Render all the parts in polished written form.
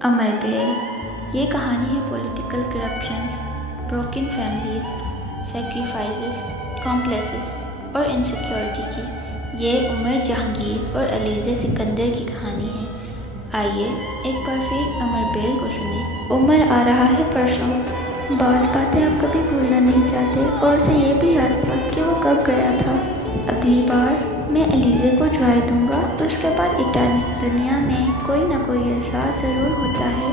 امر بیل۔ یہ کہانی ہے political corruptions, broken families, sacrifices, complexes اور انسیکیورٹی کی۔ یہ عمر جہانگیر اور علیزہ سکندر کی کہانی ہے۔ آئیے ایک بار پھر امر بیل کو سنیں۔ عمر آ رہا ہے پرسوں۔ بعض باتیں آپ کبھی بھولنا نہیں چاہتے اور اسے یہ بھی یاد تھا کہ وہ کب گیا تھا۔ اگلی بار میں علیزہ کو جوائے دوں گا، اس کے بعد اٹرنی۔ دنیا میں کوئی نہ کوئی احساس ضرور ہوتا ہے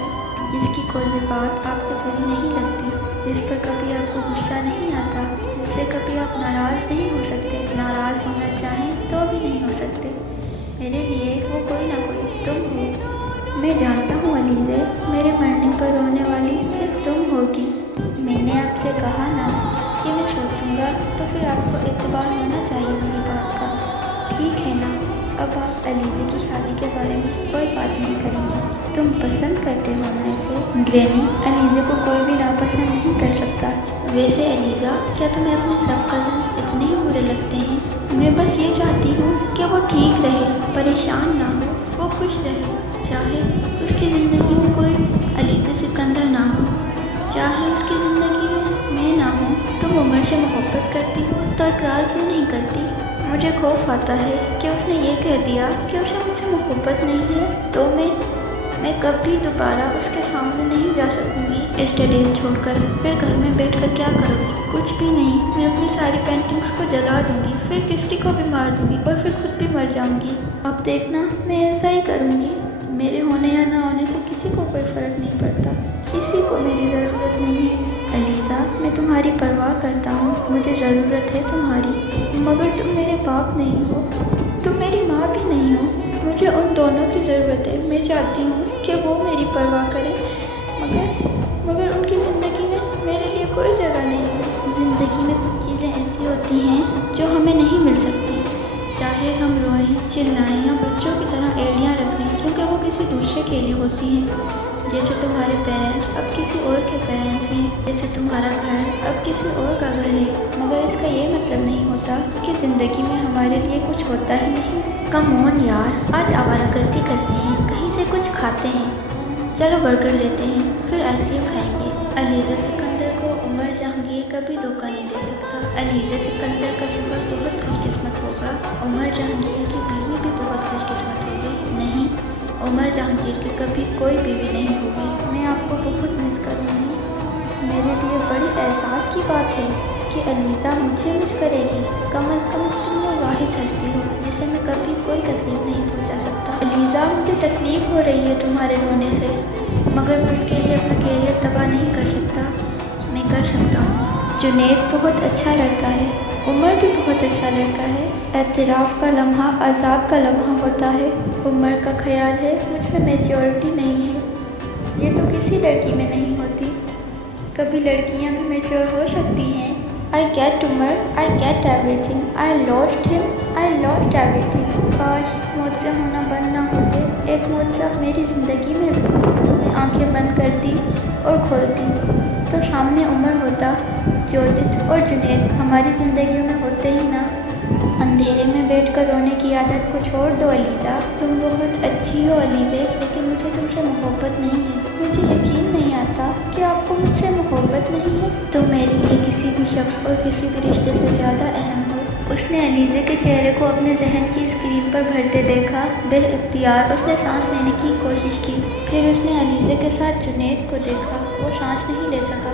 جس کی کوئی بھی بات آپ کو بری نہیں لگتی، جس پر کبھی آپ کو غصہ نہیں آتا، جس سے کبھی آپ ناراض نہیں ہو سکتے، ناراض ہونا چاہیں تو بھی نہیں ہو سکتے۔ میرے لیے وہ کوئی نہ کوئی تم ہو۔ میں جانتا ہوں علیزہ، میرے مرنے پر رونے والی صرف تم ہوگی۔ میں نے آپ سے کہا نا کہ میں سوچوں گا، تو پھر آپ کو اعتبار ہونا چاہیے میری بات کا، ٹھیک ہے نا؟ اب آپ علیزہ کی شادی کے بارے میں کوئی بات نہیں کریں گے؟ تم پسند کرتے ہو نا اسے؟ گرینی، علیزہ کو کوئی بھی ناپسند نہیں کر سکتا۔ ویسے علیزہ، کیا تمہیں اپنے سب کزنز اتنے ہی برے لگتے ہیں؟ میں بس یہ چاہتی ہوں کہ وہ ٹھیک رہے، پریشان نہ ہو، وہ خوش رہے، چاہے اس کی زندگی میں کوئی علیزہ سکندر نہ ہو، چاہے اس کی زندگی میں نہ ہو۔ تم عمر سے محبت کرتی ہو تو اقرار کیوں نہیں کرتی؟ مجھے خوف آتا ہے کہ اس نے یہ کہہ دیا کہ اسے مجھ سے محبت نہیں ہے تو میں کبھی دوبارہ اس کے سامنے نہیں جا سکوں گی۔ اسٹڈیز چھوڑ کر پھر گھر میں بیٹھ کر کیا کروں گی؟ کچھ بھی نہیں۔ میں اپنی ساری پینٹنگز کو جلا دوں گی، پھر کسی کو بھی مار دوں گی اور پھر خود بھی مر جاؤں گی۔ اب دیکھنا، میں ایسا ہی کروں گی۔ میرے ہونے یا نہ ہونے سے کسی کو کوئی فرق نہیں پڑتا، کسی کو میری ضرورت نہیں ہے۔ علیزہ، میں تمہاری پرواہ کرتا ہوں، مجھے ضرورت ہے تمہاری، مگر تم میرے باپ نہیں ہو، تم میری ماں بھی نہیں ہو۔ مجھے ان دونوں کی ضرورت ہے۔ میں چاہتی ہوں کہ وہ میری پرواہ کریں، مگر ان کی زندگی میں میرے لیے کوئی جگہ نہیں ہے۔ زندگی میں کچھ چیزیں ایسی ہوتی ہیں جو ہمیں نہیں مل سکتی، چاہے ہم روئیں، چلائیں یا بچوں کی طرح ایڑیاں رکھیں، کیونکہ وہ کسی دوسرے کے لیے ہوتی ہیں۔ جیسے تمہارے پیرنٹس اب کسی اور کے پیرنٹس ہیں، جیسے تمہارا گھر اب کسی اور کا گھر ہے، مگر اس کا یہ مطلب نہیں ہوتا کہ زندگی میں ہمارے لیے کچھ ہوتا ہی نہیں۔ کم آن یار، آج آوارہ گردی کرتے ہیں، کہیں سے کچھ کھاتے ہیں، چلو برگر لیتے ہیں، پھر آئس کریم کھائیں گے۔ علیزہ سکندر کو عمر جہانگیر کبھی دھوکہ نہیں دے سکتا۔ علیزہ سکندر کا شوہر بہت خوش قسمت ہوگا، عمر جہانگیر کی بیوی بھی بہت خوش قسمت ہوگی۔ نہیں، عمر جہانگیر کی کبھی کوئی بیوی نہیں ہوگی۔ میں آپ کو بہت مس کروں گی۔ میرے لیے بڑی احساس کی بات ہے کہ علیزہ مجھے مس کرے گی۔ کم از کم تم وہ واحد ہستی ہو جسے میں کبھی کوئی تکلیف نہیں پہنچا سکتا۔ علیزہ، مجھے تکلیف ہو رہی ہے تمہارے رونے سے، مگر میں اس کے لیے اپنا کیریئر تباہ نہیں کر سکتا۔ میں کر سکتا ہوں۔ جنید بہت اچھا لڑکا ہے، عمر بھی بہت اچھا لڑکا ہے۔ اعتراف کا لمحہ عذاب کا لمحہ ہوتا ہے۔ عمر کا خیال ہے مجھ میں میچیورٹی نہیں ہے، یہ تو کسی لڑکی میں نہیں ہوتی۔ کبھی لڑکیاں بھی میچور ہو سکتی ہیں۔ I get Umar, I get everything, I lost him, I lost everything۔ کاش معجزے ہونا بند نہ ہوتے، ایک معجزہ میری زندگی میں بھی۔ میں آنکھیں بند کرتی اور کھولتی تو سامنے عمر ہوتا، جودت اور جنید ہماری زندگیوں میں ہوتے ہی نا۔ اندھیرے میں بیٹھ کر رونے کی عادت کو چھوڑ دو علیزہ۔ تم بہت اچھی ہو علیزہ، لیکن مجھے تم سے محبت نہیں ہے۔ مجھے یقین نہیں آتا کہ آپ کو مجھ سے محبت نہیں ہے۔ تم میرے لیے کسی بھی شخص اور کسی بھی رشتے سے زیادہ اہم ہو۔ اس نے علیزہ کے چہرے کو اپنے ذہن کی اسکرین پر بھرتے دیکھا۔ بے اختیار اس نے سانس لینے کی کوشش کی، پھر اس نے علیزہ کے ساتھ جنید کو دیکھا، وہ سانس نہیں لے سکا۔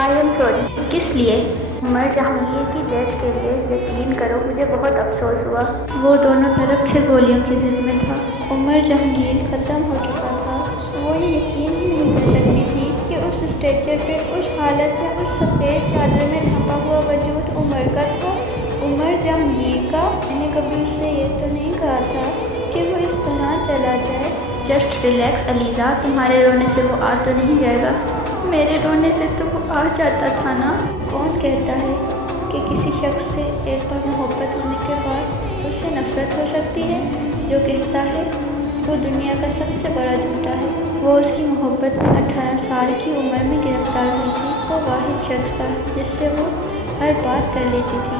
I am sorry۔ کس لیے؟ عمر جہانگیر کی ڈیتھ کے لیے۔ یقین کرو مجھے بہت افسوس ہوا، وہ دونوں طرف سے گولیوں کی زد میں تھا۔ عمر جہانگیر ختم ہو چکا تھا۔ وہ یہ یقین ہی نہیں کر سکتی تھی کہ اس اسٹریچر پہ، اس حالت میں، اس سفید چادر میں ڈھانپا ہوا وجود عمر کا تھا، عمر جہانگیر کا۔ میں نے کبھی اس سے یہ تو نہیں کہا تھا کہ وہ اس طرح چلا جائے۔ جسٹ ریلیکس علیزہ، تمہارے رونے سے وہ آ تو نہیں جائے گا؟ میرے رونے سے تو وہ آ جاتا تھا نا۔ کون کہتا ہے کہ کسی شخص سے ایک بار محبت ہونے کے بعد اس سے نفرت ہو سکتی ہے؟ جو کہتا ہے وہ دنیا کا سب سے بڑا جھوٹا ہے۔ وہ اس کی محبت میں 18 سال کی عمر میں گرفتار ہوئی تھی۔ وہ واحد شخص تھا جس سے وہ ہر بات کر لیتی تھی،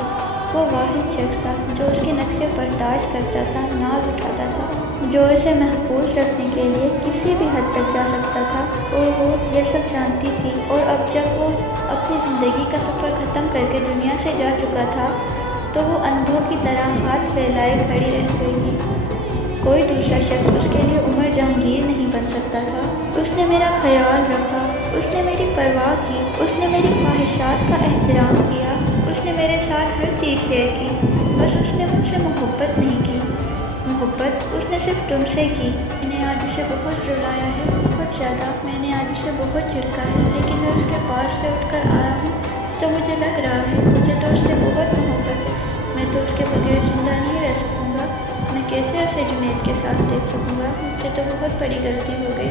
وہ واحد شخص تھا جو اس کے نقشے برداشت کرتا تھا، ناز اٹھاتا تھا۔ جو اسے محفوظ رکھنے کے لیے کسی بھی حد تک جا سکتا تھا، اور وہ یہ سب جانتی تھی۔ اور اب جب وہ اپنی زندگی کا سفر ختم کر کے دنیا سے جا چکا تھا تو وہ اندھوں کی طرح ہاتھ پھیلائے کھڑی رہ گئی تھی۔ کوئی دوسرا شخص اس کے لیے عمر جہانگیر نہیں بن سکتا تھا۔ اس نے میرا خیال رکھا، اس نے میری پرواہ کی، اس نے میری خواہشات کا احترام کیا، اس نے میرے ساتھ ہر چیز شیئر کی، بس اس نے مجھ سے محبت نہیں کی۔ محبت اس نے صرف تم سے کی۔ میں نے آج اسے بہت رلایا ہے، بہت زیادہ۔ میں نے آج اسے بہت جھڑکا ہے، لیکن میں اس کے پاس سے اٹھ کر آیا ہوں تو مجھے لگ رہا ہے مجھے تو اس سے بہت محبت ہے۔ میں تو اس کے بغیر زندہ نہیں رہ سکوں گا۔ میں کیسے اسے جنید کے ساتھ دیکھ سکوں گا؟ مجھ سے تو بہت بڑی غلطی ہو گئی۔